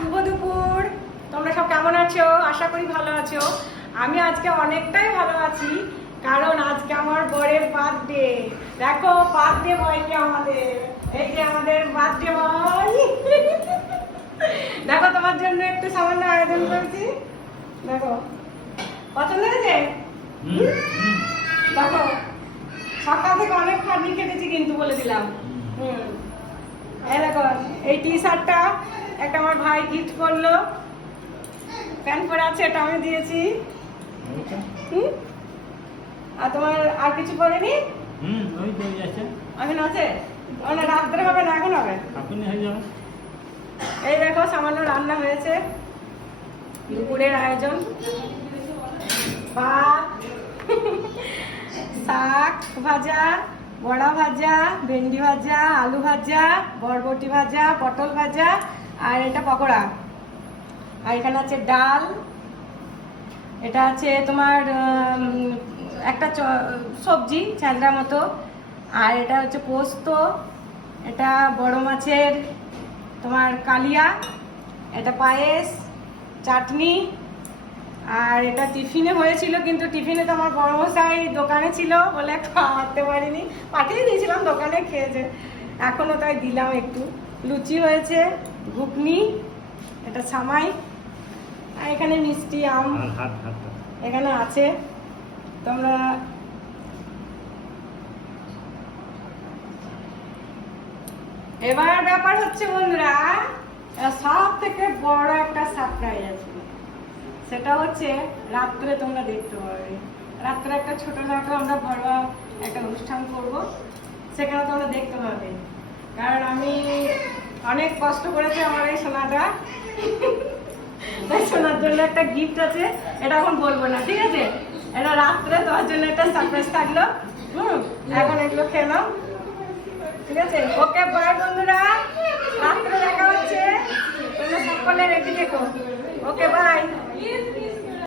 শুভ দুপুর। তোমরা সব কেমন আছো? আশা করি ভালো আছো। আমি আজকে অনেকটাই ভালো আছি, কারণ আজকে আমার বরের বার্থডে। দেখো বার্থডে বয়কে আমাদের, এই যে আমাদের বার্থডে বয়। দেখো তোমার জন্য একটু সামান্য আয়োজন করেছি, দেখো পছন্দ হয়েছে? দেখো সকাল থেকে অনেক খাটনি খেটেছি কিন্তু বলে দিলাম। এই দেখো এই টি শার্টটা একটা আমার ভাই গিফট করলো, প্যান্ট পরে আছে, এটা আমি দিয়েছি। আর তোমার আর কিছু পরেনি? এখন আছে মানে রাত্রে হবে না, এখন হবে। এই দেখো সামান্য রান্না হয়েছে, দুপুরের আয়োজন, ভাত, শাক ভাজা, বড়া ভাজা, ভেন্ডি ভাজা, আলু ভাজা, বরবটি ভাজা, পটল ভাজা, আর এটা পকোড়া। আর এখানে আছে ডাল, এটা আছে তোমার একটা সবজি ছ্যাঁচড়া মতো, আর এটা হচ্ছে পোস্ত, এটা বড় মাছের তোমার কালিয়া, এটা পায়েস, চাটনি। আর এটা টিফিনে হয়েছিল, কিন্তু টিফিনে তো আমার বড় মশাই দোকানে ছিল বলে খাওয়াতে পারিনি, পাঠিয়ে দিয়েছিলাম, দোকানে খেয়েছে, এখনও তাই দিলাম একটু। লুচি হয়েছে, ঘুগনি, এটা ছামাই, আর এখানে মিষ্টি আম এখানে আছে। তোমরা এবার ব্যাপার হচ্ছে বন্ধুরা, সব থেকে বড় একটা সারপ্রাইজ আছে, সেটা হচ্ছে রাত্রে তোমরা দেখতে পাবে। রাত্রে একটা ছোটখাটো আমরা ঘরোয়া একটা অনুষ্ঠান করব, সেখানে তোমরা দেখতে পাবে। কারণ আমি অনেক কষ্ট করেছি আমার এই সোনাটা, তাই সোনার জন্য একটা গিফট আছে, এটা এখন বলবো না, ঠিক আছে? এটা রাত্রে তোমার জন্য একটা সারপ্রাইজ থাকলো। এখন এগুলো খেয়ে নাও, ঠিক আছে? ওকে বাই বন্ধুরা, রাত্রে দেখা হচ্ছে, তোমরা সকলে রেডি থেকো। Okay bye.